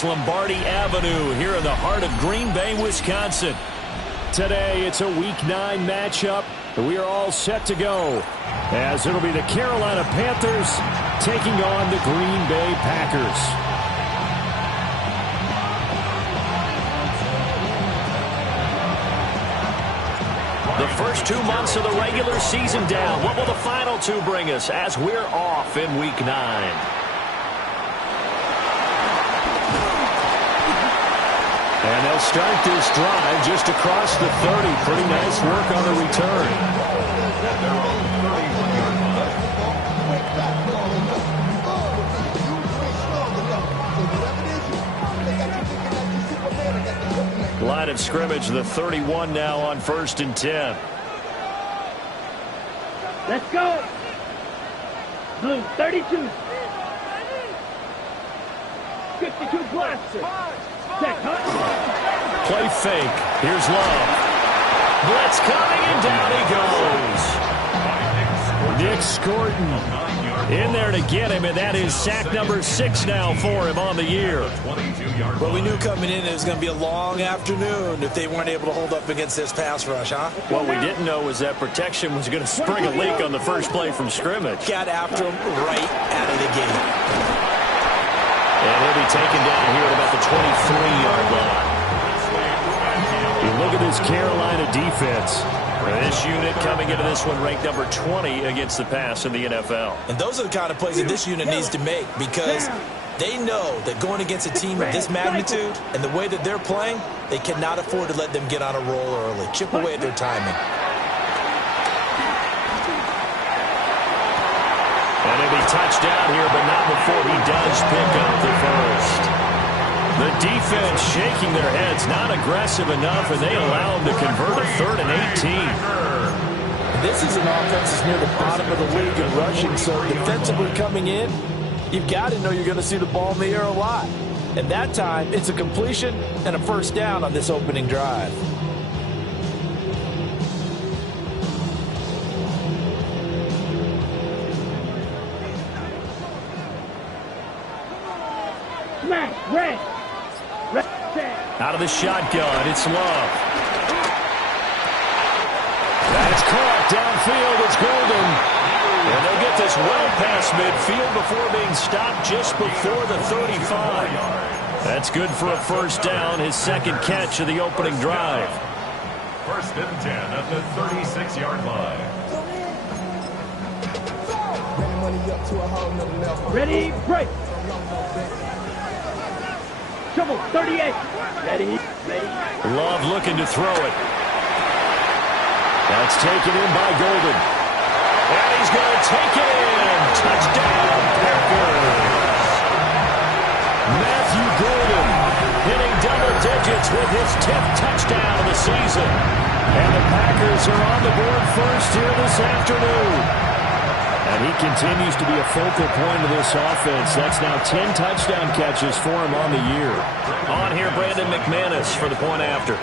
It's Lombardi Avenue here in the heart of Green Bay, Wisconsin. Today, it's a Week 9 matchup. We are all set to go, as it'll be the Carolina Panthers taking on the Green Bay Packers. The first 2 months of the regular season down. What will the final 2 bring us as we're off in Week 9? And they'll start this drive just across the 30. Pretty nice work on the return. Line of scrimmage, the 31 now on 1st and 10. Let's go. Blue 32. 52 blaster. Play fake. Here's Love. Blitz coming, and down he goes. Nick Scorton in there to get him, and that is sack number 6 now for him on the year. Well, we knew coming in it was going to be a long afternoon if they weren't able to hold up against this pass rush, huh? What we didn't know was that protection was going to spring a leak on the first play from scrimmage. Got after him right out of the gate. And he'll be taken down here at about the 23-yard line. You look at this Carolina defense. This unit coming into this one ranked number 20 against the pass in the NFL. And those are the kind of plays that this unit needs to make, because they know that going against a team of this magnitude and the way that they're playing, they cannot afford to let them get on a roll early. Chip away at their timing. And he'll be touched down here, but not before he does pick up the first. The defense shaking their heads, not aggressive enough, and they allow him to convert a 3rd and 18. This is an offense that's near the bottom of the league in rushing, so defensively coming in, you've got to know you're going to see the ball in the air a lot. And that time, it's a completion and a first down on this opening drive. Out of the shotgun, it's Love. That's caught downfield. It's Golden. And they'll get this well past midfield before being stopped just before the 35. That's good for a first down, his second catch of the opening drive. 1st and 10 at the 36-yard line. Ready, break. Shovel 38. Ready. Love looking to throw it. That's taken in by Golden. And he's going to take it in. Touchdown, Packers. Matthew Golden hitting double digits with his 10th touchdown of the season. And the Packers are on the board first here this afternoon. And he continues to be a focal point of this offense. That's now 10 touchdown catches for him on the year. On here, Brandon McManus for the point after.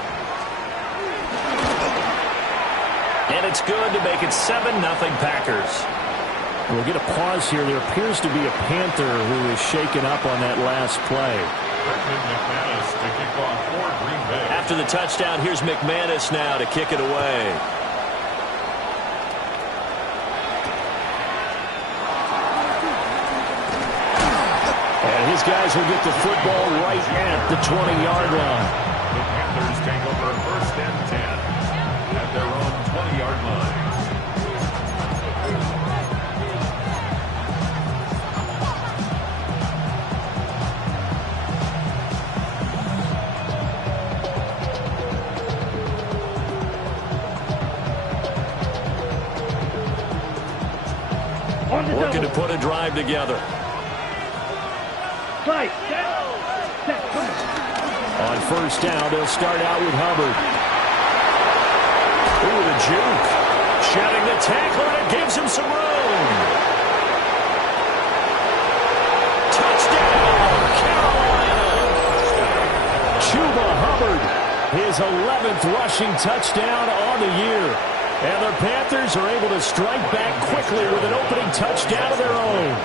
And it's good to make it 7-0 Packers. We'll get a pause here. There appears to be a Panther who is shaken up on that last play. McManus to kick off for Green Bay. After the touchdown, here's McManus now to kick it away. These guys will get the football right at the 20-yard line. The Panthers take over 1st and 10 at their own 20-yard line. Looking to put a drive together. On 1st down, they'll start out with Hubbard. Ooh, the juke. Shedding the tackler, and it gives him some room. Touchdown, Carolina. Chuba Hubbard, his 11th rushing touchdown on the year. And the Panthers are able to strike back quickly with an opening touchdown of their own.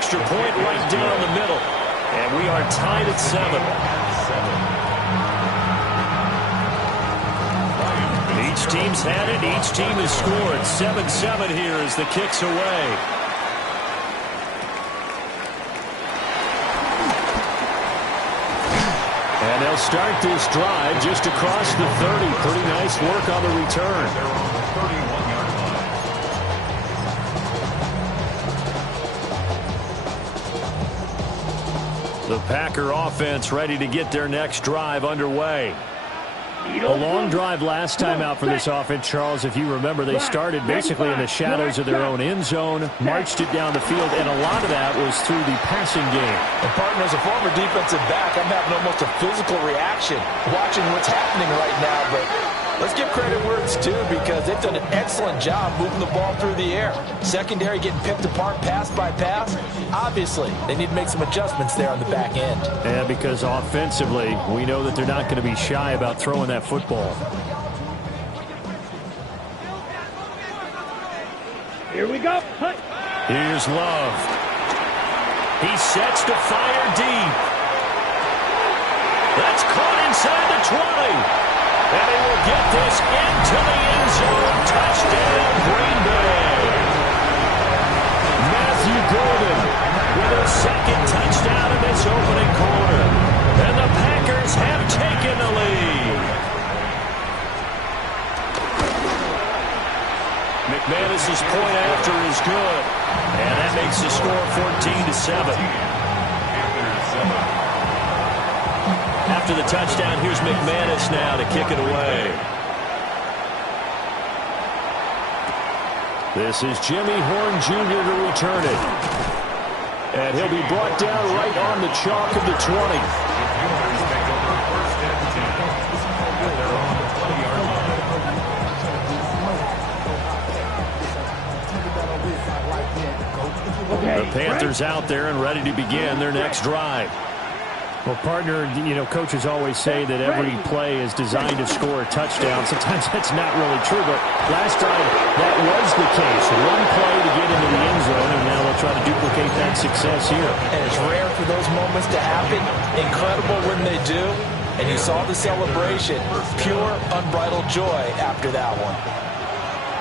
Extra point right down the are tied at 7. Each team's had it. Each team has scored. 7-7 here as the kick's away. And they'll start this drive just across the 30. Pretty nice work on the return. They're on the 31-yard line. The Packer offense ready to get their next drive underway. A long drive last time out for this offense, Charles. If you remember, they started basically in the shadows of their own end zone, marched it down the field, and a lot of that was through the passing game. And, partner, as a former defensive back, I'm having almost a physical reaction watching what's happening right now. But let's give credit where it's due, because they've done an excellent job moving the ball through the air. Secondary getting picked apart pass by pass. Obviously, they need to make some adjustments there on the back end. And because offensively, we know that they're not going to be shy about throwing that football. Here we go. Hunt. Here's Love. He sets to fire deep. That's caught inside the 20. And he will get this into the end zone. Touchdown, Green Bay. Matthew Golden with a second touchdown in this opening quarter. And the Packers have taken the lead. McManus's point after is good. And that makes the score 14-7. After the touchdown, here's McManus now to kick it away. This is Jimmy Horn Jr. to return it. And he'll be brought down right on the chalk of the 20. The Panthers out there and ready to begin their next drive. Well, partner, you know, coaches always say that every play is designed to score a touchdown. Sometimes that's not really true, but last time that was the case. One play to get into the end zone, and now they'll try to duplicate that success here. And it's rare for those moments to happen. Incredible when they do. And you saw the celebration. Pure, unbridled joy after that one.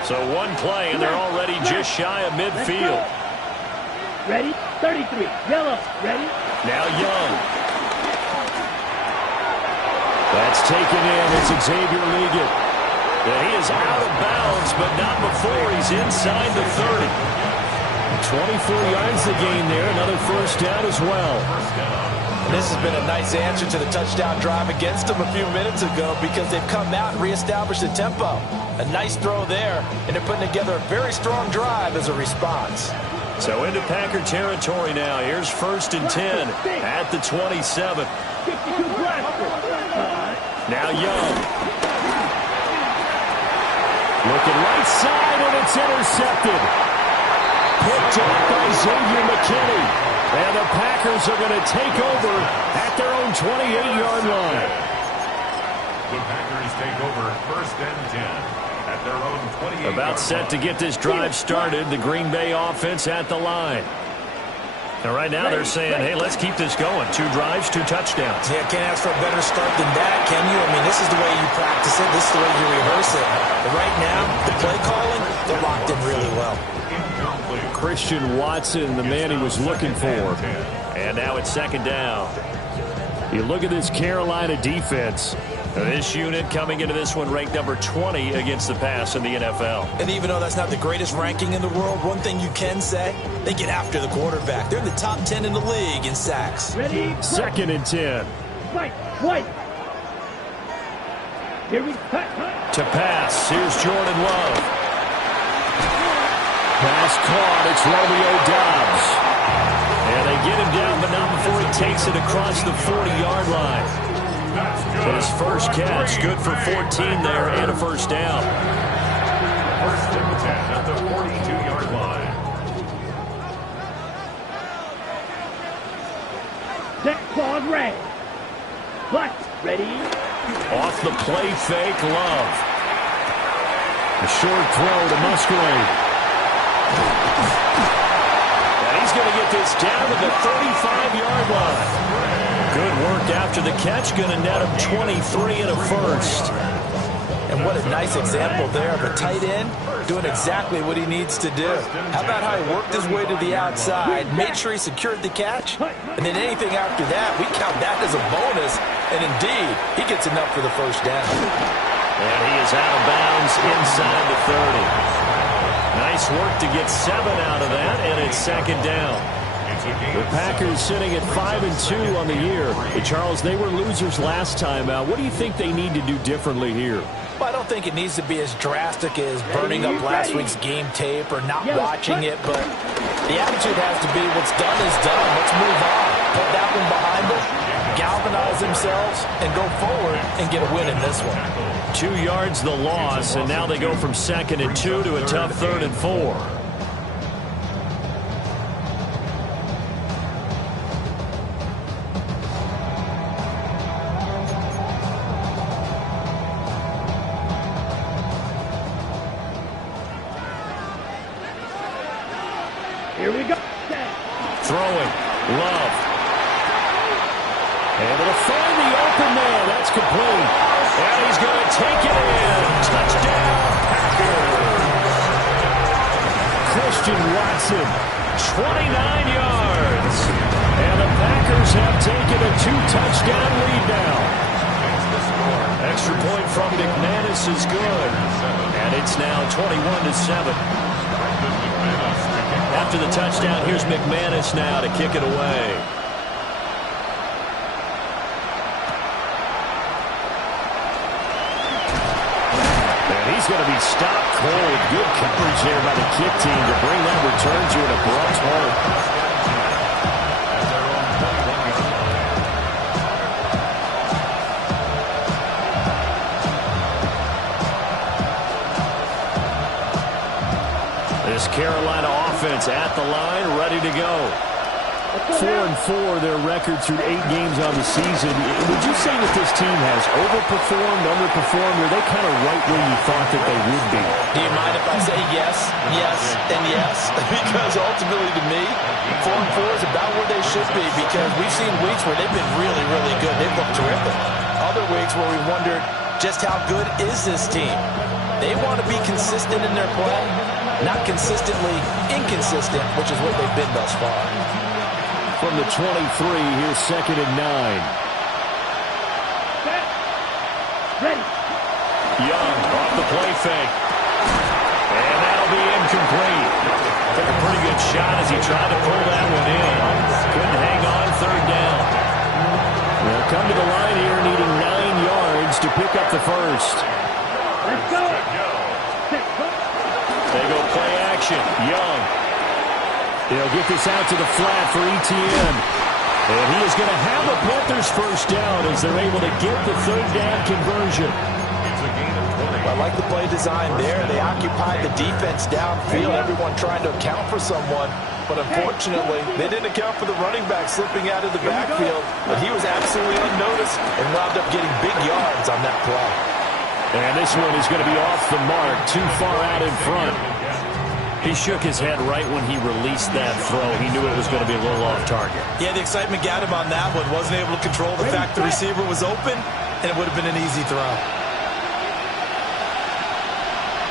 So one play, and they're already just shy of midfield. Ready? 33. Yellow. Ready? Now Young. That's taken in. It's Xavier Liggett. And he is out of bounds, but not before he's inside the 30. 24 yards the gain there. Another first down as well. This has been a nice answer to the touchdown drive against them a few minutes ago, because they've come out and reestablished the tempo. A nice throw there, and they're putting together a very strong drive as a response. So into Packer territory now. Here's 1st and 10 at the 27. 52 Now Young. Looking right side, and it's intercepted. Picked up by Xavier McKinney. And the Packers are going to take over at their own 28-yard line. The Packers take over 1st and 10. At their own 28. About set to get this drive started. The Green Bay offense at the line. And right now they're saying, hey, let's keep this going. 2 drives, 2 touchdowns. Yeah, can't ask for a better start than that, can you? I mean, this is the way you practice it. This is the way you rehearse it. But right now, the play calling, they're locked in really well. Christian Watson, the man he was looking for. And now it's 2nd down. You look at this Carolina defense. This unit coming into this one ranked number 20 against the pass in the NFL. And even though that's not the greatest ranking in the world, one thing you can say, they get after the quarterback. They're in the top 10 in the league in sacks. Ready? 2nd and 10. White. Here we go. To pass. Here's Jordan Love. Pass caught. It's Romeo Doubs. And they get him down, but not before he takes it across the 40-yard line. His first catch, good for 14 there and a first down. 1st and 10 at the 42-yard line. Next quad red. Black. Ready? Off the play fake, Love. A short throw to Musgrave. And he's going to get this down to the 35-yard line. Good work after the catch. Going to net him 23 and a first. And what a nice example there of a tight end doing exactly what he needs to do. How about how he worked his way to the outside, made sure he secured the catch, and then anything after that, we count that as a bonus. And indeed, he gets enough for the first down. And he is out of bounds inside the 30. Nice work to get 7 out of that, and it's second down. The Packers sitting at 5-2 on the year. Hey, Charles, they were losers last time out. What do you think they need to do differently here? Well, I don't think it needs to be as drastic as burning up last week's game tape or not watching it, but the attitude has to be what's done is done. Let's move on. Put that one behind them, galvanize themselves, and go forward and get a win in this one. 2 yards the loss, and now they go from 2nd and 2 to a tough 3rd and 4. Here we go. Throwing. Love. Able to find the open man. That's complete. And he's going to take it in. Touchdown, Packers. Christian Watson, 29 yards. And the Packers have taken a 2-touchdown lead now. Extra point from McManus is good. And it's now 21-7. After the touchdown, here's McManus now to kick it away. And he's going to be stopped cold. Good coverage there by the kick team to bring that return to an abrupt halt. This Carolina offense at the line, ready to go. 4-4, their record through 8 games on the season. Would you say that this team has overperformed, underperformed, or are they kind of right where you thought that they would be? Do you mind if I say yes, yes, and yes? Because ultimately to me, 4-4 is about where they should be, because we've seen weeks where they've been really, really good. They've looked terrific. Other weeks where we wondered just how good is this team. They want to be consistent in their play, not consistently inconsistent, which is what they've been thus far. From the 23, here's 2nd and 9. Set. Ready. Young off the play fake. And that'll be incomplete. Took a pretty good shot as he tried to pull that one in. Couldn't hang on, 3rd down. They'll come to the line here needing 9 yards to pick up the first. Let's go. They go play action. Young. They'll get this out to the flat for ETN. And he is going to have a Panthers first down as they're able to get the 3rd down conversion. It's a gain of 20. I like the play design there. They occupied the defense downfield, everyone trying to account for someone. But unfortunately, they didn't account for the running back slipping out of the backfield. But he was absolutely unnoticed and wound up getting big yards on that play. And this one is going to be off the mark, too far out in front. He shook his head right when he released that throw. He knew it was going to be a little off target. Yeah, the excitement got him on that one. Wasn't able to control the fact the receiver was open, and it would have been an easy throw.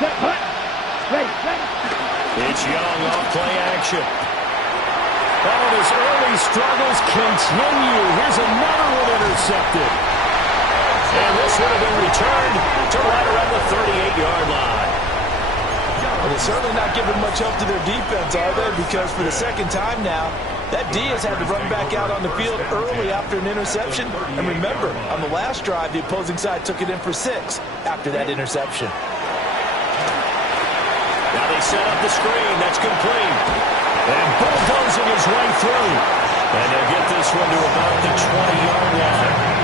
Set. Hut. Ready. It's Young off play action. Oh, and his early struggles continue. Here's another one intercepted. And this would have been returned to right around the 38-yard line. Well, they're certainly not giving much help to their defense, are they? Because for the second time now, that D has had to run back out on the field early after an interception. And remember, on the last drive, the opposing side took it in for 6 after that interception. Now they set up the screen. That's complete. And bulldozing his way through. And they'll get this one to about the 20-yard line.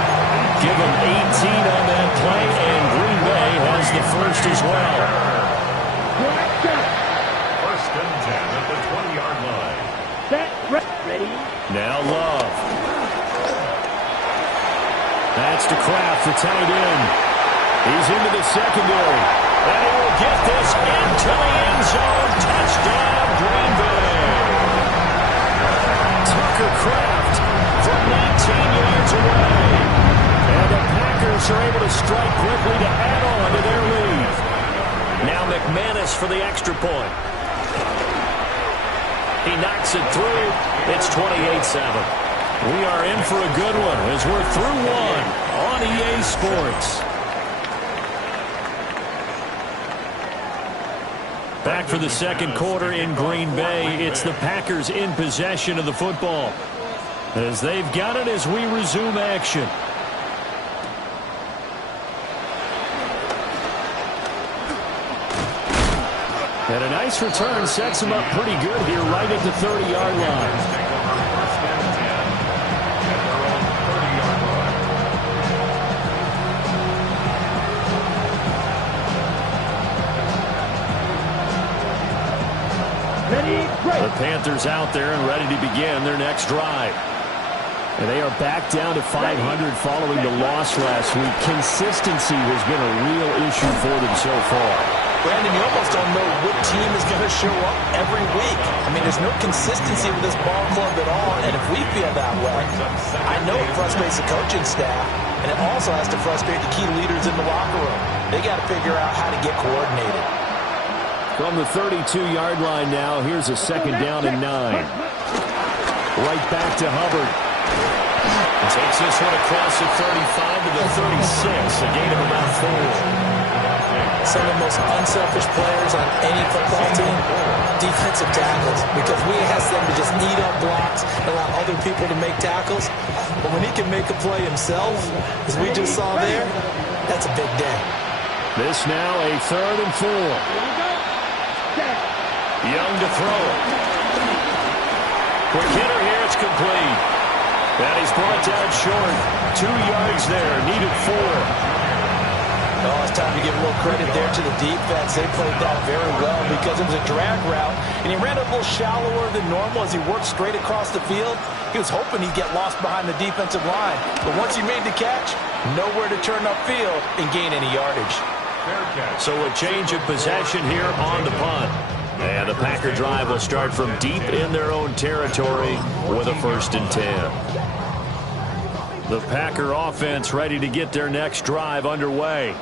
Give them 18 on that play, and Green Bay has the first as well. First and 10 at the 20-yard line. Set. Ready. Now Love. That's to Kraft, the tight end. He's into the secondary. And he will get this into the end zone. Touchdown, Green Bay. Tucker Kraft from 19 yards strike quickly to add on to their lead. Now McManus for the extra point. He knocks it through. It's 28-7. We are in for a good one as we're through one on EA Sports. Back for the second quarter in Green Bay. It's the Packers in possession of the football as they've got it as we resume action. And a nice return sets him up pretty good here right at the 30-yard line. The Panthers out there and ready to begin their next drive. And they are back down to 500 following the loss last week. Consistency has been a real issue for them so far. Brandon, you almost don't know what team is going to show up every week. I mean, there's no consistency with this ball club at all, and if we feel that way, I know it frustrates the coaching staff, and it also has to frustrate the key leaders in the locker room. They got to figure out how to get coordinated. From the 32-yard line now, here's a second down and 9. Right back to Hubbard. Takes this one across the 35 to the 36, a gain of about 4. Some of the most unselfish players on any football team, defensive tackles, because we ask them to just eat up blocks and allow other people to make tackles. But when he can make a play himself, as we just saw there, that's a big day. This now a 3rd and 4. Young to throw it. Quick hitter here, it's complete. And he's brought down short. 2 yards there, needed 4. Oh, it's time to give a little credit there to the defense. They played that very well because it was a drag route, and he ran a little shallower than normal as he worked straight across the field. He was hoping he'd get lost behind the defensive line. But once he made the catch, nowhere to turn upfield and gain any yardage. So a change of possession here on the punt. And the Packer drive will start from deep in their own territory with a 1st and 10. The Packer offense ready to get their next drive underway.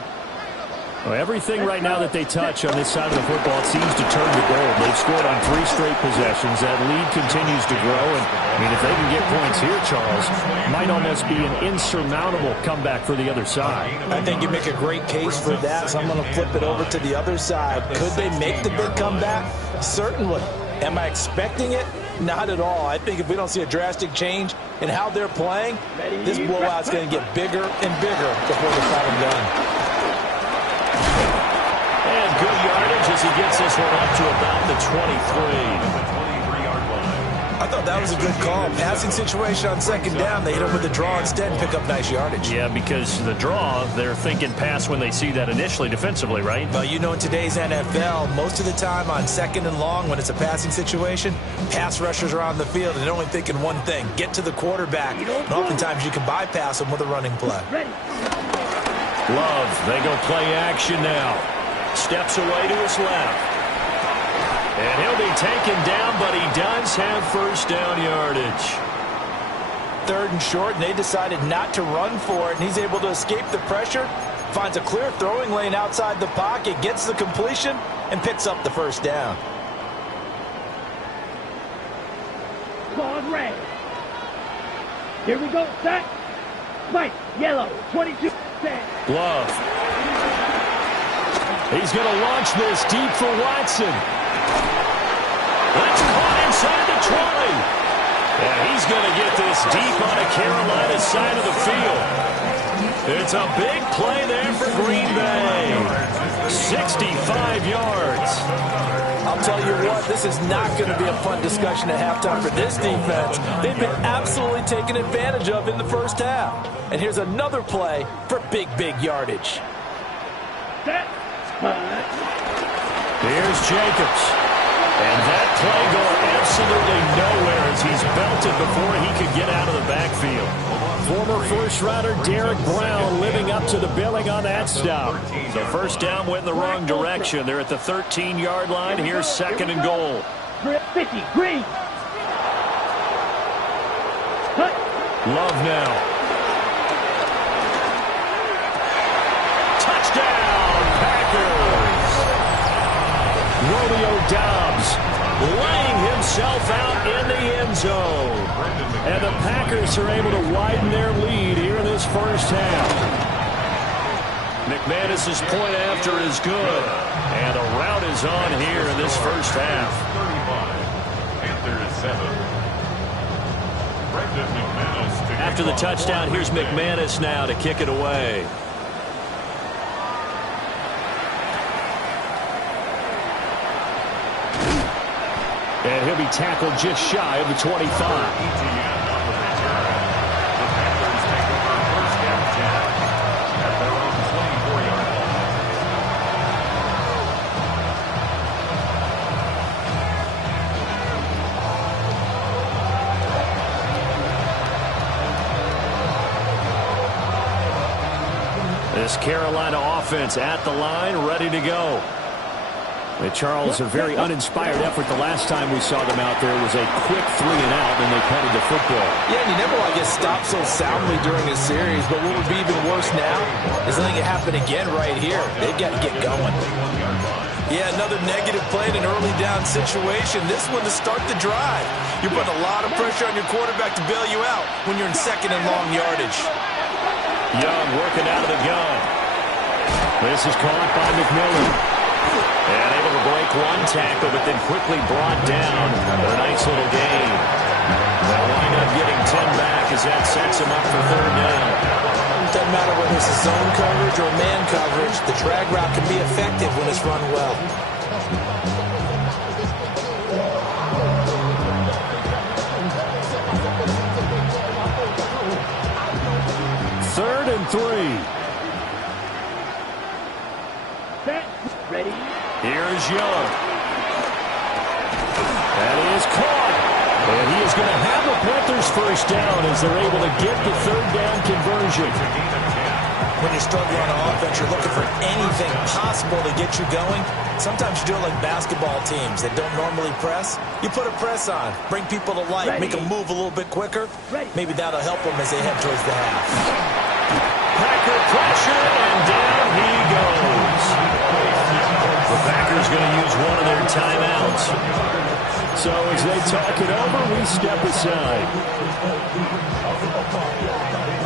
Well, everything right now that they touch on this side of the football seems to turn to gold. They've scored on 3 straight possessions. That lead continues to grow. And, I mean, if they can get points here, Charles, it might almost be an insurmountable comeback for the other side. I think you make a great case for that, so I'm going to flip it over to the other side. Could they make the big comeback? Certainly. Am I expecting it? Not at all. I think if we don't see a drastic change in how they're playing, this blowout's going to get bigger and bigger before the final gun. And good yardage as he gets this one up to about the 23. I thought that was a good call. Passing situation on 2nd down. They hit him with the draw instead and pick up nice yardage. Yeah, because the draw, they're thinking pass when they see that initially defensively, right? Well, you know, in today's NFL, most of the time on 2nd and long, when it's a passing situation, pass rushers are on the field and they're only thinking one thing, get to the quarterback. And oftentimes you can bypass them with a running play. Love, they go play action now. Steps away to his left. And he'll be taken down, but he does have 1st down yardage. 3rd and short, and they decided not to run for it, and he's able to escape the pressure, finds a clear throwing lane outside the pocket, gets the completion, and picks up the 1st down. Ball red. Here we go, set. White, yellow, 22, set. Love. He's going to launch this deep for Watson. That's caught inside the 20. And he's going to get this deep on the Carolina side of the field. It's a big play there for Green Bay. 65 yards. I'll tell you what, this is not going to be a fun discussion at halftime for this defense. They've been absolutely taken advantage of in the 1st half. And here's another play for big, big yardage. Here's Jacobs. And that play going absolutely nowhere as he's belted before he could get out of the backfield. Former first-rounder Derek Brown living up to the billing on that stop. So 1st down went in the wrong direction. They're at the 13-yard line. Here's 2nd and goal. 50, green. Love now. Romeo Doubs laying himself out in the end zone. And the Packers are able to widen their lead here in this first half. McManus's point after is good. And a rout is on here in this first half. 35. Panthers 7. After the touchdown, here's McManus now to kick it away. And he'll be tackled just shy of the 25. This Carolina offense at the line, ready to go. And Charles, a very uninspired effort the last time we saw them out there was a quick 3 and out, and they punted the football. Yeah, and you never want to get stopped so soundly during a series, but what would be even worse now is letting it happen again right here. They've got to get going. Yeah, another negative play in an early down situation. This one to start the drive. You're putting a lot of pressure on your quarterback to bail you out when you're in second and long yardage. Young working out of the gun. This is caught by McMillan. And able to break one tackle, but then quickly brought down. A nice little gain. They'll wind up getting 10 back as that sets him up for third down. Doesn't matter whether it's a zone coverage or man coverage. The drag route can be effective when it's run well. Third and 3. Set. Ready. Here's Young. That is caught. And he is going to have the Panthers first down as they're able to get the third down conversion. When you're struggling on offense, you're looking for anything possible to get you going. Sometimes you do it like basketball teams that don't normally press. You put a press on, bring people to life, make them move a little bit quicker. Maybe that'll help them as they head towards the half. Packer pressure, and down he goes. The Packers going to use one of their timeouts. So as they talk it over, we step aside.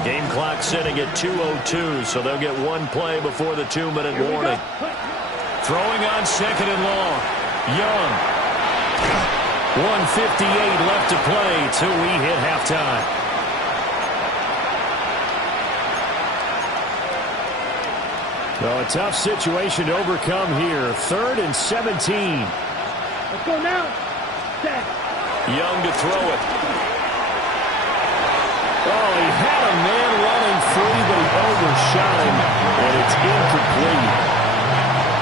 Game clock sitting at 2:02, so they'll get one play before the 2-minute warning. Throwing on second and long. Young. 1:58 left to play till we hit halftime. Well, a tough situation to overcome here. 3rd and 17. Let's go now. Set. Young to throw it. Oh, he had a man running free, but he overshot him, and it's incomplete.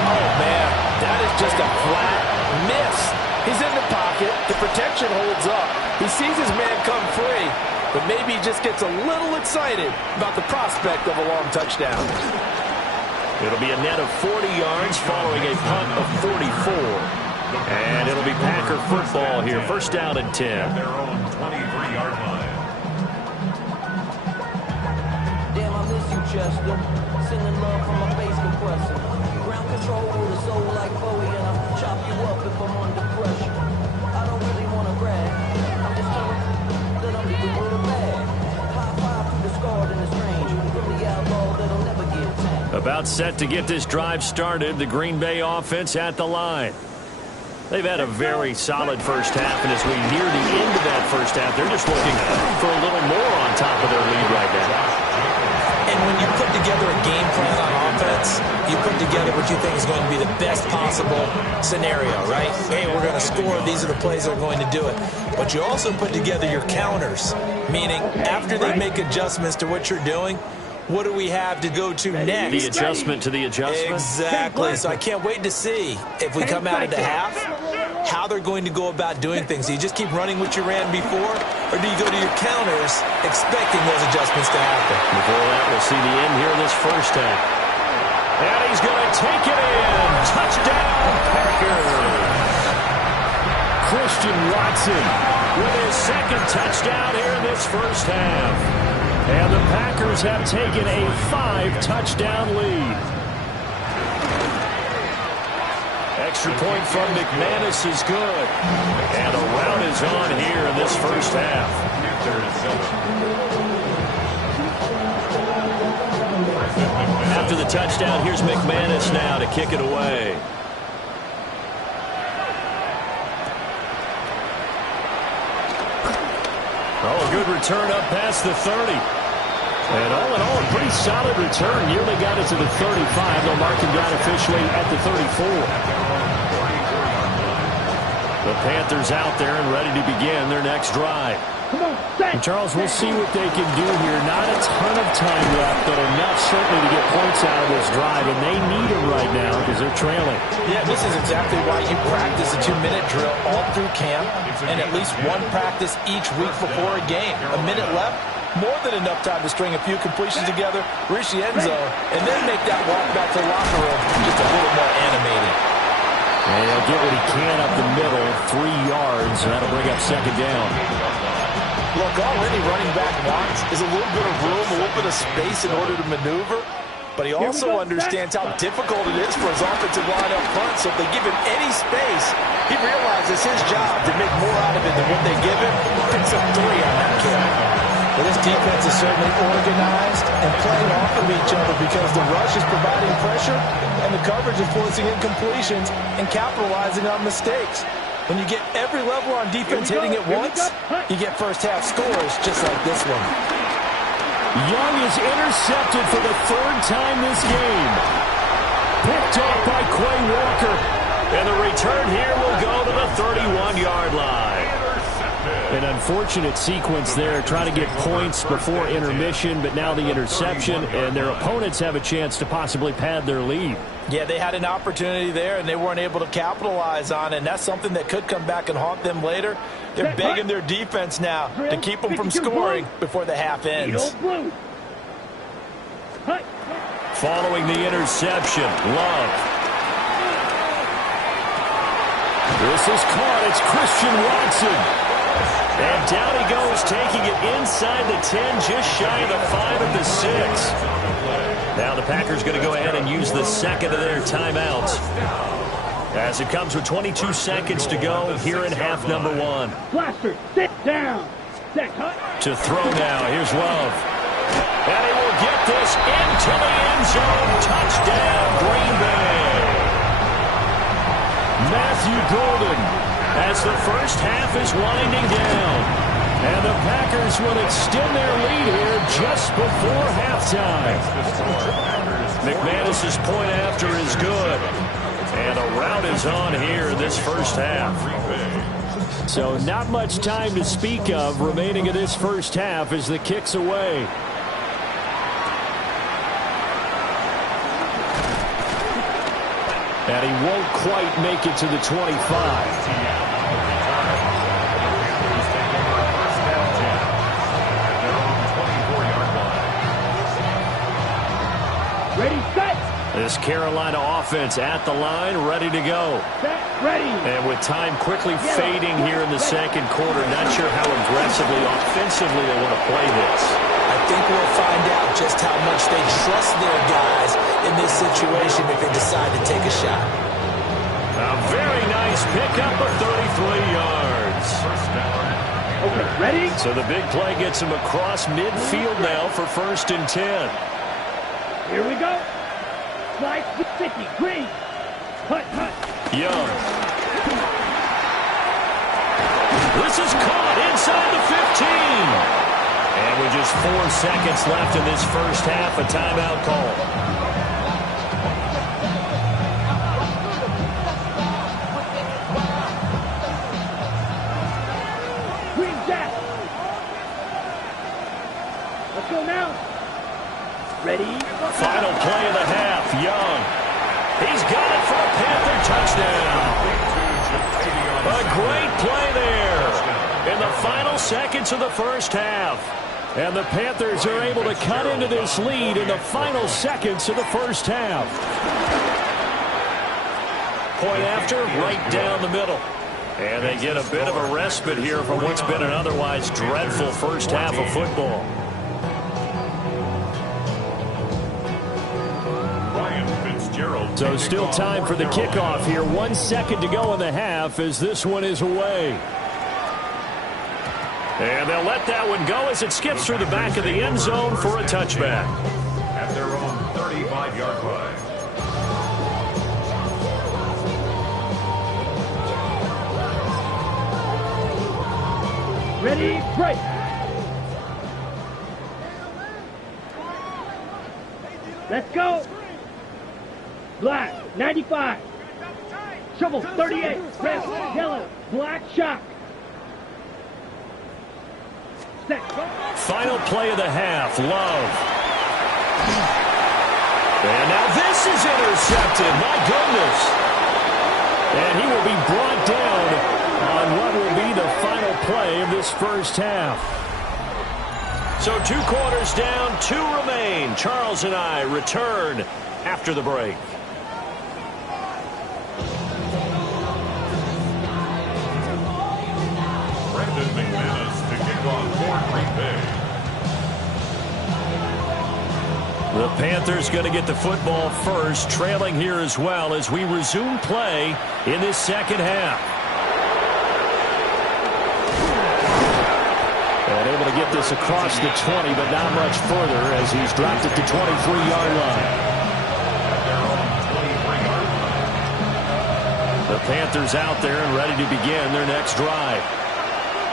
Oh, man, that is just a flat miss. He's in the pocket. The protection holds up. He sees his man come free, but maybe he just gets a little excited about the prospect of a long touchdown. It'll be a net of 40 yards following a punt of 44. And it'll be Packer football here. First down and 10. At their own 23-yard line. Damn, I miss you, Chester. Sending love from my bass compressor. Ground control with a soul like Bowie, and I'll chop you up if I'm under pressure. I don't really want to brag. I'm just telling that I'm even with a bag. High five to the scarred and the strange. From the outlaw that'll never get tamed. About set to get this drive started. The Green Bay offense at the line. They've had a very solid first half, and as we near the end of that first half, they're just looking for a little more on top of their lead right now. And when you put together a game plan on offense, you put together what you think is going to be the best possible scenario, right? Hey, we're going to score. These are the plays that are going to do it. But you also put together your counters, meaning after they make adjustments to what you're doing, what do we have to go to next? The adjustment to the adjustment? Exactly. So I can't wait to see if we come out of the half, how they're going to go about doing things. Do you just keep running what you ran before, or do you go to your counters expecting those adjustments to happen? Before that, we'll see the end here in this first half. And he's going to take it in. Touchdown, Packers. Christian Watson with his second touchdown here in this first half. And the Packers have taken a 5-touchdown lead. extra point from McManus is good. And a rout is on here in this first half. After the touchdown, here's McManus now to kick it away. Oh, a good return up past the 30. And all in all, a pretty solid return. Nearly got it to the 35. They'll mark him down officially at the 34. The Panthers out there and ready to begin their next drive. And Charles, we'll see what they can do here. Not a ton of time left, but enough certainly to get points out of this drive, and they need them right now because they're trailing. Yeah, this is exactly why you practice a 2-minute drill all through camp and at least one practice each week before a game. A minute left, more than enough time to string a few completions together, reach the end zone, and then make that walk back to the locker room just a little more animated. And he'll get what he can up the middle, 3 yards, and that'll bring up second down. Look, all any running back wants is a little bit of room, a little bit of space in order to maneuver, but he also understands how difficult it is for his offensive line up front, so if they give him any space, he realizes his job to make more out of it than what they give him. Picks up 3 on that carry. But this defense is certainly organized and playing off of each other because the rush is providing pressure and the coverage is forcing incompletions and capitalizing on mistakes. When you get every level on defense hitting at once, you get first-half scores just like this one. Young is intercepted for the 3rd time this game. Picked off by Quay Walker. And the return here will go to the 31-yard line. An unfortunate sequence there, trying to get points before intermission, but now the interception, and their opponents have a chance to possibly pad their lead. Yeah, they had an opportunity there, and they weren't able to capitalize on it, and that's something that could come back and haunt them later. They're begging their defense now to keep them from scoring before the half ends. Following the interception, Love. This is caught. It's Christian Watson. And down he goes, taking it inside the 10, just shy of the 5 at the 6. Now the Packers going to go ahead and use the second of their timeouts, as it comes with 22 seconds to go here in half number 1. Blaster, sit down. To throw now, here's Love. And he will get this into the end zone. Touchdown, Green Bay. Matthew Golden, as the first half is winding down. And the Packers will extend their lead here just before halftime. McManus's point after is good. And a rout is on here in this first half. So not much time to speak of remaining in this first half as the kick's away. And he won't quite make it to the 25. Ready, set. This Carolina offense at the line, ready to go. Set, ready. And with time quickly fading here in the second quarter, not sure how aggressively, offensively they want to play this. I think we'll find out just how much they trust their guys in this situation if they decide to take a shot. A very nice pickup of 33 yards. Okay, ready? So the big play gets him across midfield now for 1st and 10. Here we go. Slice the 50. Green. Cut. Young. This is caught inside the 15. And with just 4 seconds left in this first half, a timeout call. Green jack. Let's go now. Ready? Final play of the half, Young. He's got it for a Panther touchdown. A great play there in the final seconds of the first half. And the Panthers are able to cut into this lead in the final seconds of the first half. Point after, right down the middle. And they get a bit of a respite here from what's been an otherwise dreadful first half of football. Fitzgerald. So still time for the kickoff here. 1 second to go in the half as this one is away. And they'll let that one go as it skips through the back of the end zone for a touchback. At their own 35-yard line. Ready, break. Let's go. Black, 95. Shovel, 38. Red, yellow, black, shock. Set. Final play of the half, Love. And now this is intercepted. My goodness. And he will be brought down on what will be the final play of this first half. So 2 quarters down, 2 remain. Charles and I return after the break. Brandon McManus to kick off for Green Bay. The Panthers going to get the football first, trailing here as well as we resume play in this second half. And able to get this across the 20, but not much further as he's dropped it to 23-yard line. The Panthers out there and ready to begin their next drive.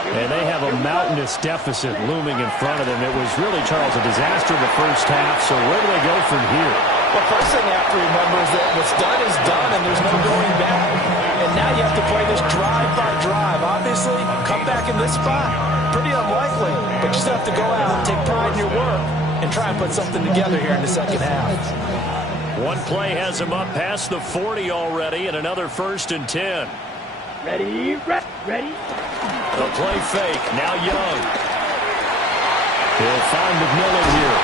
And they have a mountainous deficit looming in front of them. It was really, Charles, a disaster in the first half. So where do they go from here? Well, first thing you have to remember is that what's done is done, and there's no going back. And now you have to play this drive by drive. Obviously, come back in this spot, pretty unlikely. But you still have to go out, take pride in your work, and try and put something together here in the second half. One play has him up past the 40 already, and another 1st and 10. Ready, ready. The play fake, now Young. He'll find McMillan here.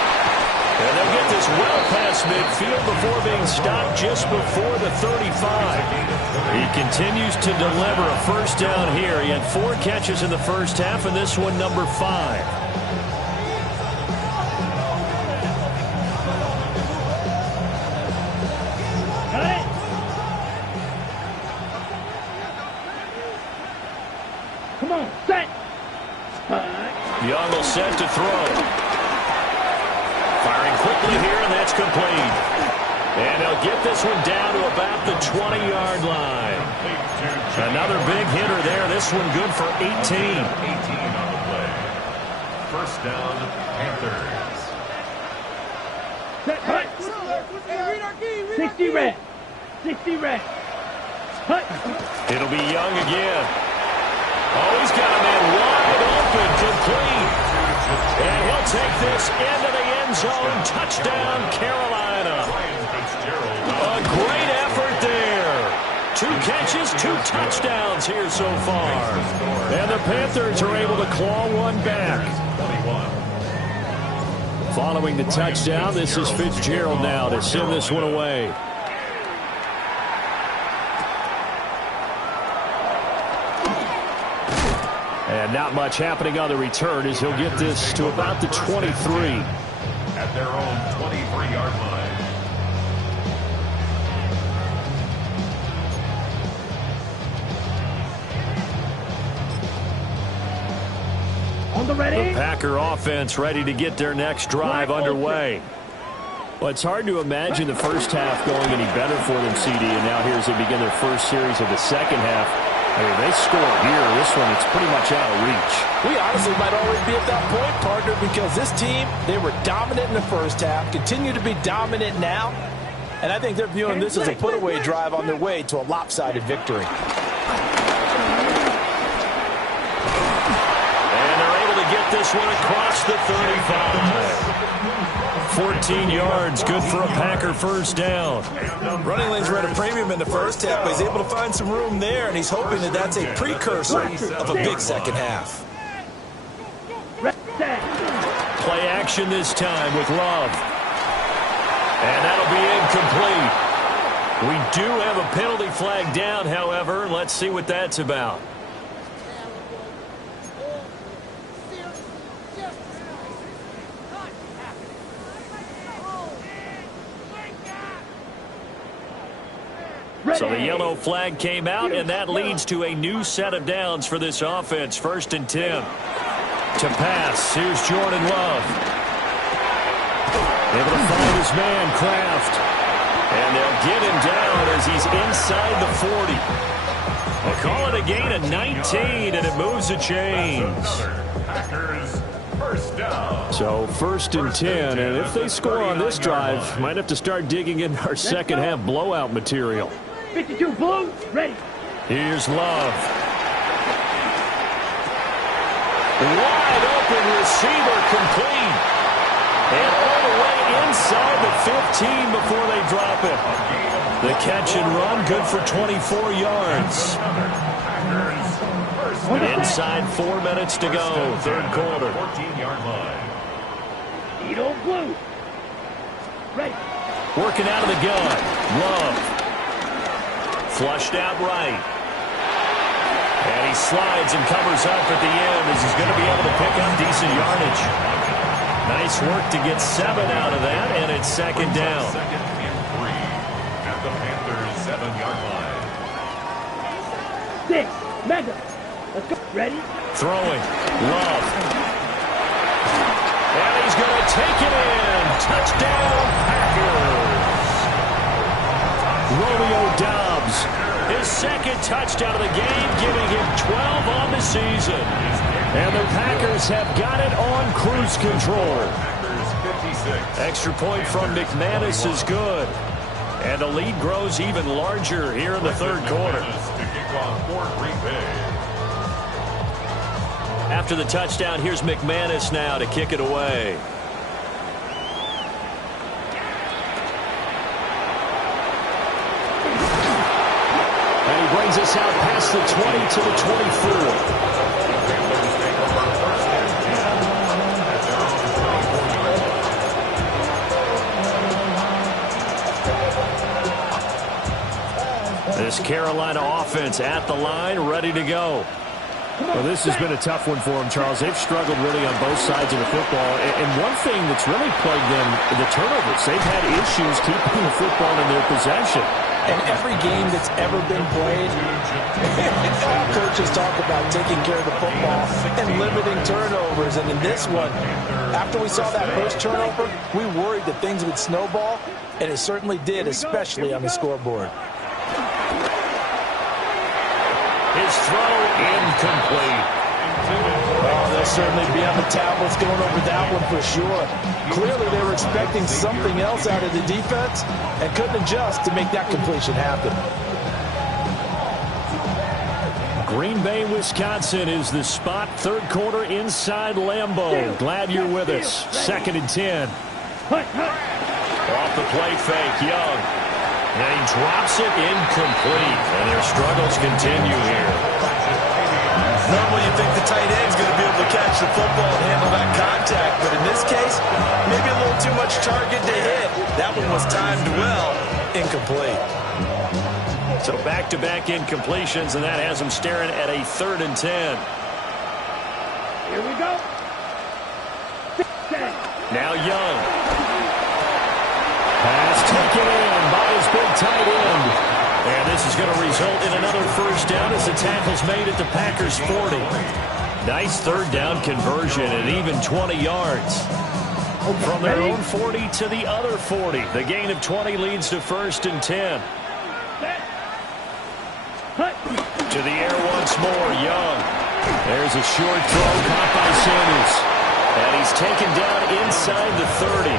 And they'll get this well past midfield before being stopped just before the 35. He continues to deliver a first down here. He had 4 catches in the first half, and this one number 5. Come on, set. Young will set to throw. Firing quickly here, and that's complete. And they'll get this one down to about the 20-yard line. Another big hitter there. This one good for 18. 18 on the play. First down, Panthers. Set, hut. 60 red. 60 red. Hut. It'll be Young again. Oh, he's got a man wide open, complete. And he'll take this into the end zone. Touchdown, Carolina. A great effort there. 2 catches, 2 touchdowns here so far. And the Panthers are able to claw one back. Following the touchdown, this is Fitzgerald now to send this one away. And not much happening on the return as he'll get this to about the 23. At their own 23-yard line. On the ready. The Packer offense ready to get their next drive underway. Well, it's hard to imagine the first half going any better for them, CD, and now here as they begin their first series of the second half. I mean, they score here. This one, it's pretty much out of reach. We honestly might already be at that point, partner, because this team, they were dominant in the first half, continue to be dominant now, and I think they're viewing this as a put-away drive on their way to a lopsided victory. And they're able to get this one across the 35. 14 yards, good for a Packer first down. Running lanes were at a premium in the first half, but he's able to find some room there, and he's hoping that that's a precursor of a big second half. Play action this time with Love. And that'll be incomplete. We do have a penalty flag down, however. Let's see what that's about. So the yellow flag came out, and that leads to a new set of downs for this offense. 1st and 10. To pass, here's Jordan Love. Able to find his man, Kraft. And they'll get him down as he's inside the 40. They call it a gain of 19, and it moves the chains. Packers first down. So 1st and 10, and if they score on this drive, might have to start digging in our second half blowout material. 52 blue, ready. Here's Love. Wide open receiver, complete. And all the way inside the 15 before they drop it. The catch and run, good for 24 yards. Inside 4 minutes to go, 3rd quarter. 14-yard line. Edo blue. Ready. Working out of the gun. Love. Flushed out right. And he slides and covers up at the end as he's going to be able to pick up decent yardage. Nice work to get 7 out of that, and it's 2nd down. 2nd and 3 at the Panthers' 7-yard line. 6, mega. Let's go. Ready? Throwing. Love. And he's going to take it in. Touchdown, Packers. Romeo Doubs, his 2nd touchdown of the game, giving him 12 on the season. And the Packers have got it on cruise control. Packers 56. Extra point from McManus is good. And the lead grows even larger here in the 3rd quarter. To kick off for Green Bay. After the touchdown, here's McManus now to kick it away. And he brings us out past the 20 to the 24. This Carolina offense at the line, ready to go. Well, this has been a tough one for them, Charles. They've struggled really on both sides of the football. And one thing that's really plagued them, the turnovers. They've had issues keeping the football in their possession. And every game that's ever been played, coaches talk about taking care of the football and limiting turnovers. And in this one, after we saw that first turnover, we worried that things would snowball, and it certainly did, especially on the scoreboard. His throw incomplete. Oh, they'll certainly be on the tablets going over that one for sure. Clearly they were expecting something else out of the defense and couldn't adjust to make that completion happen. Green Bay, Wisconsin is the spot. 3rd quarter inside Lambeau. Glad you're with us. 2nd and 10. Off the play fake, Young. And he drops it incomplete. And their struggles continue here. Normally you think the tight end's going to be able to catch the football and handle that contact, but in this case, maybe a little too much target to hit. That one was timed well. Incomplete. So back-to-back incompletions, and that has them staring at a 3rd and 10. Here we go. Now Young. Pass taken in by his big tight end. And this is going to result in another 1st down as the tackle's made at the Packers' 40. Nice 3rd down conversion and even 20 yards. From their own 40 to the other 40. The gain of 20 leads to 1st and 10. To the air once more, Young. There's a short throw caught by Sanders. And he's taken down inside the 30.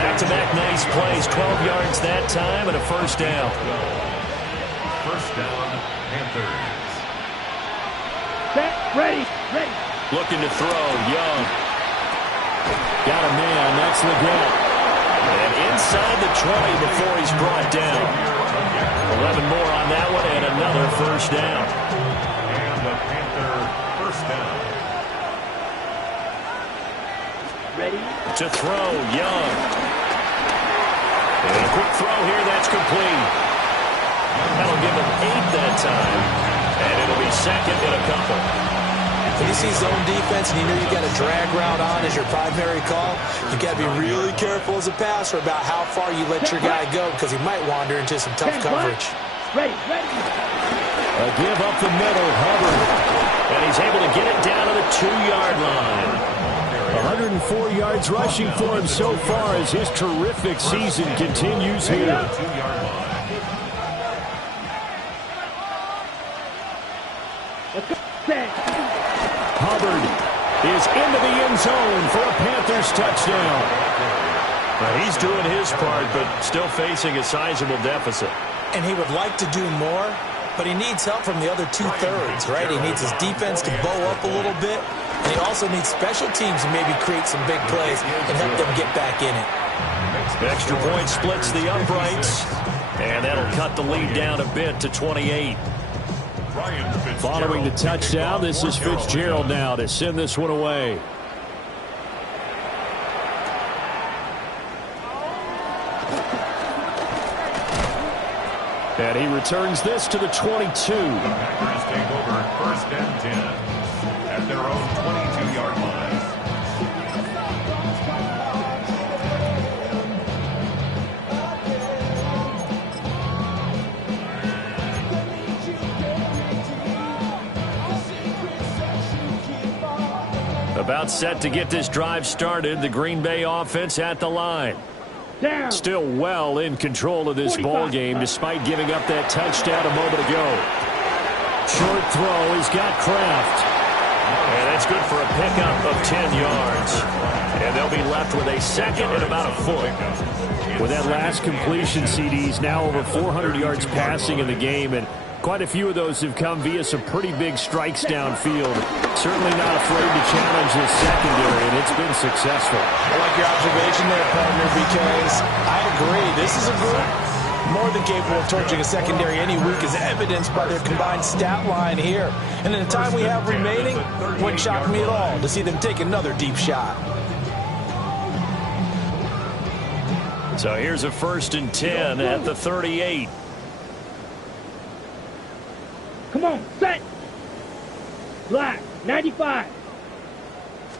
Back-to-back nice plays, 12 yards that time, and a 1st down. 1st down, Panthers. Set, ready. Looking to throw, Young. Got a man, that's Leggett. And inside the 20 before he's brought down. 11 more on that one, and another 1st down. And the Panther 1st down. Ready. To throw, Young. And a quick throw here, that's complete. That'll give him 8 that time. And it'll be 2nd and a couple. When you see zone defense and you know you got a drag route on as your primary call, you got to be really careful as a passer about how far you let your guy go because he might wander into some tough coverage. Ready. A give up the middle, Hubbard. And he's able to get it down to the 2-yard line. 104 yards rushing for him so far as his terrific season continues here. Hubbard is into the end zone for a Panthers touchdown. He's doing his part, but still facing a sizable deficit. And he would like to do more, but he needs help from the other 2/3, right? He needs his defense to bow up a little bit, and he also needs special teams to maybe create some big plays and help them get back in it. Extra point splits the uprights, and that'll cut the lead down a bit to 28. Following the touchdown, this is Fitzgerald now to send this one away. And he returns this to the 22. Packers take over 1st and 10 at their own 22-yard line. About set to get this drive started. The Green Bay offense at the line. Down. Still well in control of this ball game despite giving up that touchdown a moment ago. Short throw. He's got Kraft. And that's good for a pickup of 10 yards. And they'll be left with a second and about a foot. With that last completion, CD's now over 400 yards passing in the game, and quite a few of those have come via some pretty big strikes downfield. Certainly not afraid to challenge this secondary, and it's been successful. I like your observation there, partner, because I agree. This is a group more than capable of torching a secondary any week, as evidenced by their combined stat line here. And in the time we have remaining, it wouldn't shock me at all to see them take another deep shot. So here's a 1st and 10 at the 38. Come on, set. Black, 95.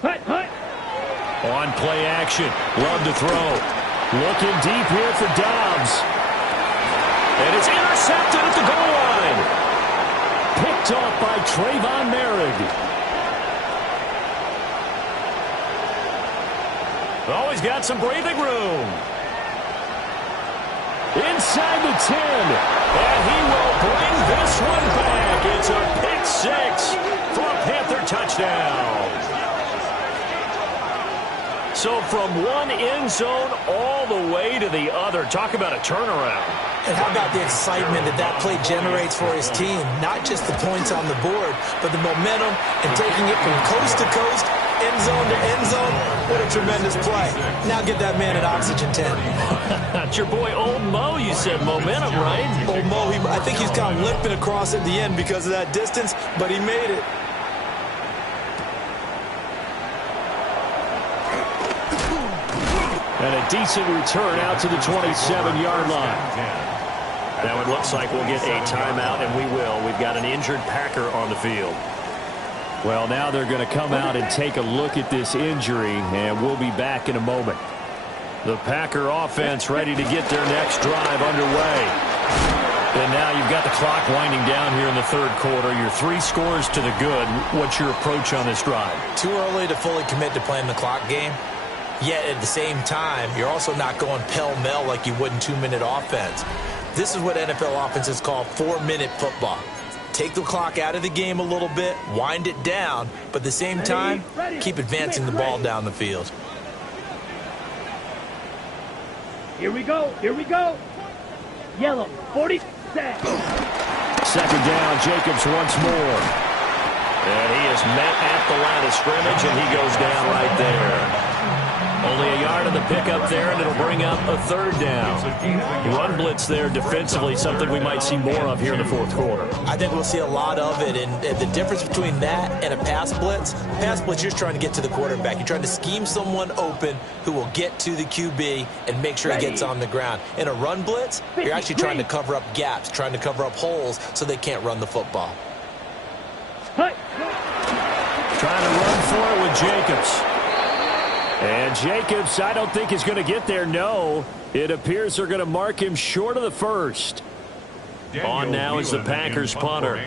Hut. On play action. Love to throw. Looking deep here for Dobbs. And it's intercepted at the goal line. Picked off by Trayvon Merrick. Always got some breathing room. Inside the 10. And he will bring this one back. It's a pick 6 for a Panther touchdown. So from one end zone all the way to the other. Talk about a turnaround. And how about the excitement that play generates for his team? Not just the points on the board, but the momentum and taking it from coast to coast, end zone to end zone. What a tremendous play. Now get that man an oxygen tent. That's your boy Old Mo, you said. Momentum, right? Old Mo, I think he's kind of limping across at the end because of that distance, but he made it. And a decent return out to the 27-yard line. Now it looks like we'll get a timeout, and we will. We've got an injured Packer on the field. Well, now they're going to come out and take a look at this injury, and we'll be back in a moment. The Packer offense ready to get their next drive underway. And now you've got the clock winding down here in the third quarter. Your 3 scores to the good. What's your approach on this drive? Too early to fully commit to playing the clock game. Yet at the same time, you're also not going pell-mell like you would in 2-minute offense. This is what NFL offenses call 4-minute football. Take the clock out of the game a little bit, wind it down, but at the same time, keep advancing the ball down the field. Here we go. Yellow, 40 set. Second down, Jacobs once more. And he is met at the line of scrimmage, and he goes down right there. Only a yard on the pickup there, and it'll bring up a 3rd down. Run blitz there defensively, something we might see more of here in the fourth quarter. I think we'll see a lot of it, and the difference between that and a pass blitz, you're just trying to get to the quarterback. You're trying to scheme someone open who will get to the QB and make sure he gets on the ground. In a run blitz, you're actually trying to cover up gaps, trying to cover up holes so they can't run the football. with Jacobs. And Jacobs, I don't think is going to get there, no. It appears they're going to mark him short of the first. On now is the Packers punter.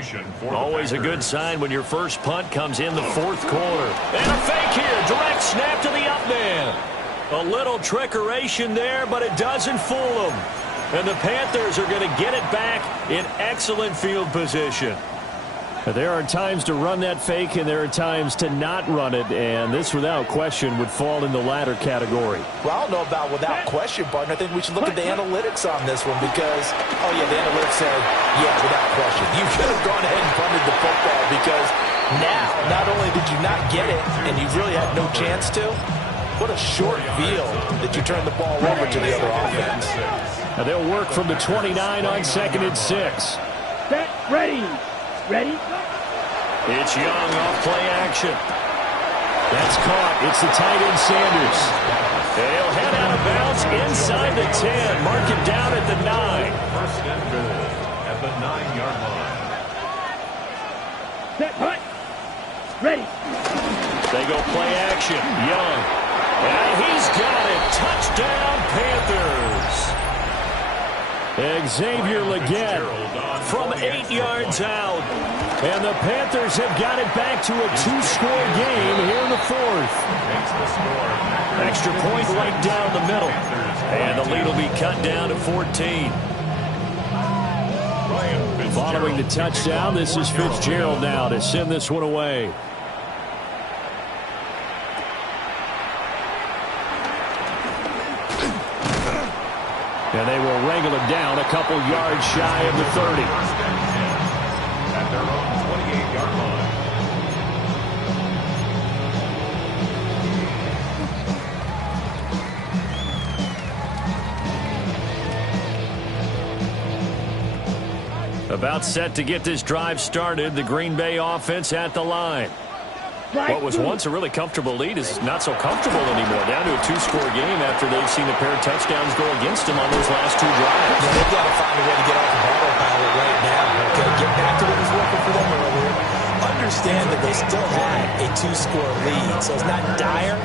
Always a good sign when your first punt comes in the fourth quarter. And a fake here. Direct snap to the up man. A little trickeration there, but it doesn't fool them. And the Panthers are going to get it back in excellent field position. There are times to run that fake, and there are times to not run it, and this, without question, would fall in the latter category. Well, I don't know about without question, partner. I think we should look at the analytics on this one because, oh, yeah, the analytics say, yeah, without question. You should have gone ahead and punted the football because now, not only did you not get it, and you really had no chance to, what a short field that you turned the ball over to the other offense. Now they'll work from the 29 on 2nd and 6. Set, ready. Ready? It's Young off play action. That's caught. It's the tight end Sanders. They'll head out of bounds inside the 10. Mark it down at the 9. First and goal at the 9-yard line. Set, punt. Ready. They go play action. Young. And he's got it. Touchdown, Panthers. Xavier Legette from 8 yards out. And the Panthers have got it back to a 2-score game here in the fourth. Extra point right down the middle. And the lead will be cut down to 14. Following the touchdown, this is Fitzgerald now to send this one away. And they will wrangle him down a couple yards shy of the 30. At their own 28-yard line. About set to get this drive started, the Green Bay offense at the line. What was once a really comfortable lead is not so comfortable anymore. Down to a 2-score game after they've seen a pair of touchdowns go against them on those last 2 drives. Yeah, they've got to find a way to get off the autopilot right now. Okay, get back to what was working for them earlier. Understand that they still had a 2-score lead, so it's not dire.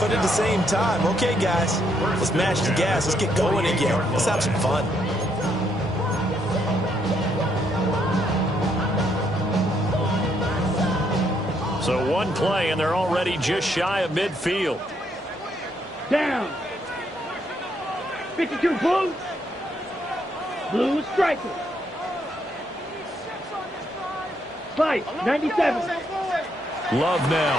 But at the same time, okay, guys, let's match the gas. Let's get going again. Let's have some fun. So one play, and they're already just shy of midfield. Down. 52 Blue. Blue striker. Fight, 97. Love now.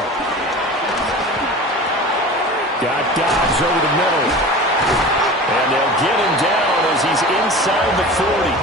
Got Dobbs over the middle. And they'll get him down as he's inside the 40.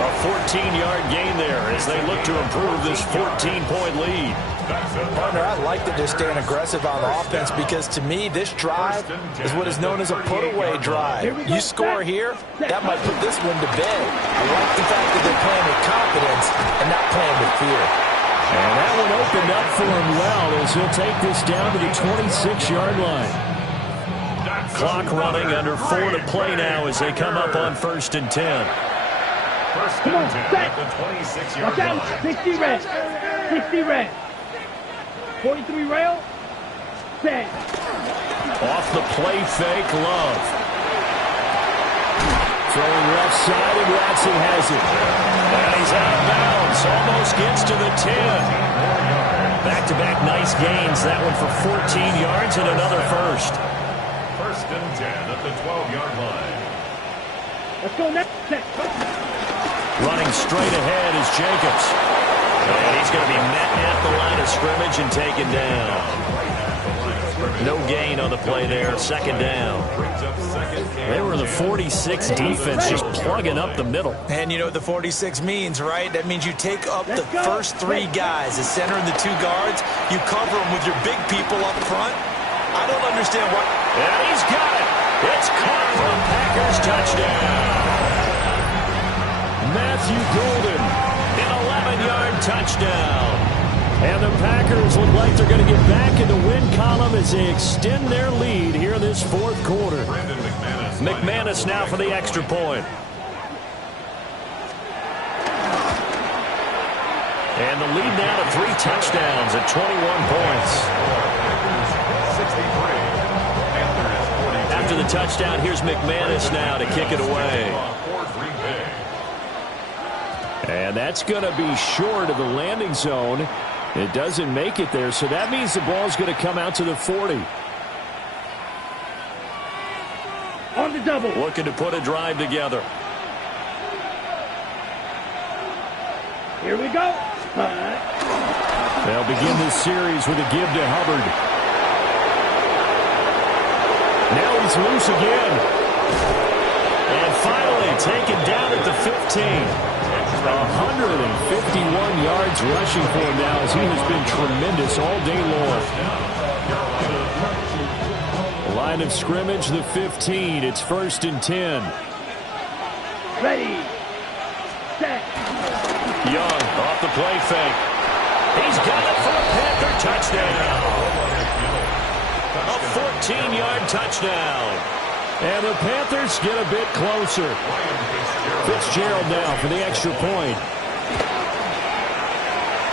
A 14-yard gain there as they look to improve this 14-point lead. Partner, I like that they're staying aggressive on offense because to me, this drive is what is known as a put-away drive. You score here, that might put this one to bed. I like the fact that they're playing with confidence and not playing with fear. And that one opened up for him well as he'll take this down to the 26-yard line. Clock running, under 4 to play now as they come up on 1st and 10. First Come on, and 10 set. at the 26-yard Watch out. line. 60 red. 60 red. 43 rail. Set. Off the play fake, Love. Throwing left side, and Watson has it. And he's out of bounds. Almost gets to the 10. Back-to-back nice gains. That one for 14 yards and another first. First and 10 at the 12-yard line. Let's go next. Set. Running straight ahead is Jacobs. And he's going to be met at the line of scrimmage and taken down. No gain on the play there. 2nd down. They were the 46 defense just plugging up the middle. And you know what the 46 means, right? That means you take up the first 3 guys, the center and the 2 guards. You cover them with your big people up front. I don't understand why. And he's got it. It's caught for a Packers touchdown. Matthew Golden, an 11-yard touchdown. And the Packers look like they're going to get back in the win column as they extend their lead here in this 4th quarter. McManus now for the extra point. And the lead now to 3 touchdowns at 21 points. After the touchdown, here's McManus now to kick it away. And that's going to be short of the landing zone. It doesn't make it there, so that means the ball's going to come out to the 40. On the double. Looking to put a drive together. Here we go. They'll begin this series with a give to Hubbard. Now he's loose again. And finally taken down at the 15. 151 yards rushing for him now as he has been tremendous all day long. Line of scrimmage, the 15. It's 1st and 10. Ready. Set. Young off the play fake. He's got it for a Panther touchdown. A 14-yard touchdown. And the Panthers get a bit closer. Fitzgerald now for the extra point.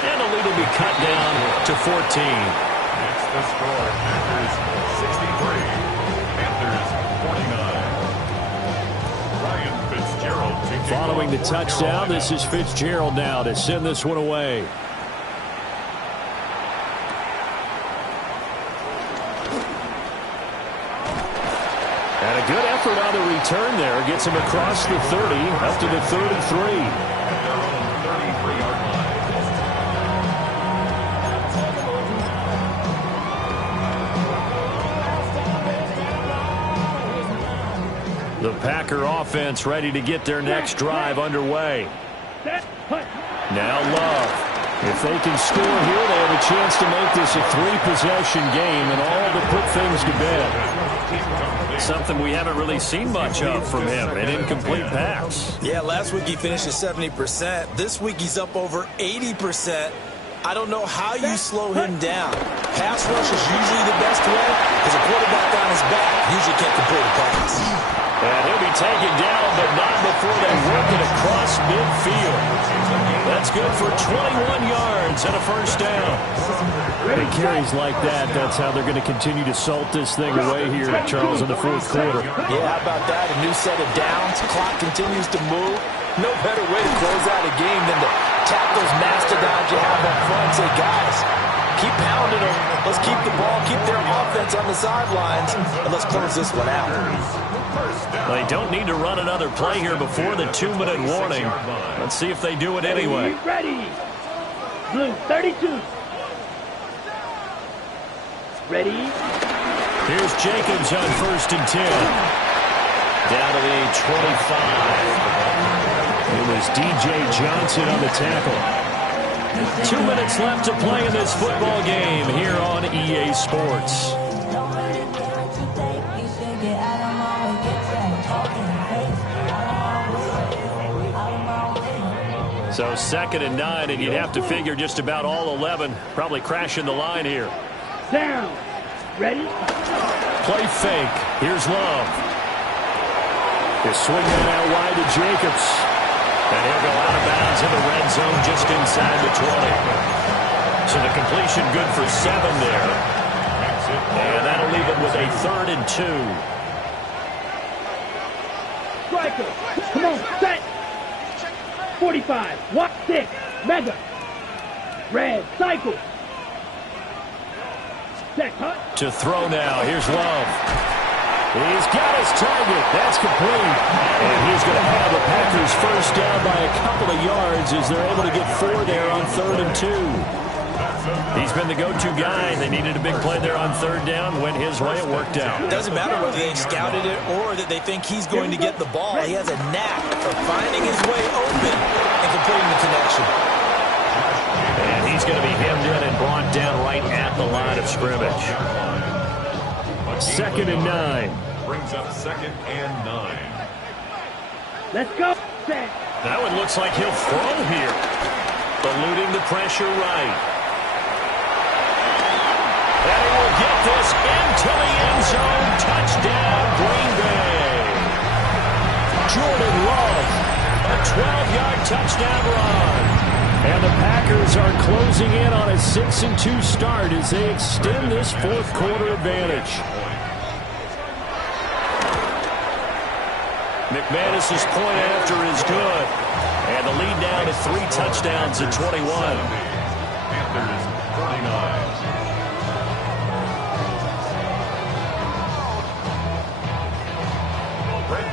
And the lead will be cut down to 14. It's the score. Panthers 63. Panthers 49. Ryan Fitzgerald taking Following the touchdown, this is Fitzgerald now to send this one away. And a good effort on the return there. Gets him across the 30, up to the 33. The Packer offense ready to get their next drive underway. Now Love. If they can score here, they have a chance to make this a 3-possession game and all to put things to bed. Something we haven't really seen much of from him, an incomplete pass. Yeah, last week he finished at 70%. This week he's up over 80%. I don't know how you slow him down. Pass rush is usually the best way because a quarterback on his back usually can't complete a pass. And he'll be taken down, but not before they work it across midfield. That's good for 21 yards and a first down. Big carries like that, that's how they're going to continue to salt this thing away here, Charles, in the 4th quarter. Yeah, how about that? A new set of downs. Clock continues to move. No better way to close out a game than to tap those mastodons you have up front and say, guys, keep pounding them. Let's keep the ball, keep their offense on the sidelines, and let's close this one out. They don't need to run another play here before the 2-minute warning. Let's see if they do it anyway. Ready. Blue 32. Ready. Here's Jacobs on 1st and 10. Down to the 25. It was DJ Johnson on the tackle. 2 minutes left to play in this football game here on EA Sports. So 2nd and 9, and you'd have to figure just about all 11 probably crashing the line here. Down. Ready. Play fake. Here's Love. They swing that out wide to Jacobs. And he'll go out of bounds in the red zone just inside the 20. So the completion good for 7 there. And that'll leave him with a 3rd and 2. Striker. Come on. Set. 45. Walk 6. Mega. Red. Cycle. Set. Cut. To throw now. Here's Love. He's got his target. That's complete. And he's going to have the Packers first down by a couple of yards as they're able to get 4 there on 3rd and 2. He's been the go-to guy. They needed a big play there on 3rd down. Went his way. It worked out. It doesn't matter whether they scouted it or that they think he's going to get the ball. He has a knack for finding his way open and completing the connection. And he's going to be hemmed in and brought down right at the line of scrimmage. 2nd and 9. Brings up 2nd and 9. Let's go. Set. That one looks like he'll throw here. Eluding the pressure right. And he will get this into the end zone. Touchdown, Green Bay. Jordan Love, a 12-yard touchdown run. And the Packers are closing in on a 6-2 start as they extend this fourth quarter advantage. McManus's point after is good. And the lead now to 3 touchdowns at 21. Panthers 49.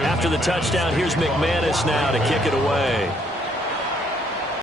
After the touchdown, here's McManus now to kick it away.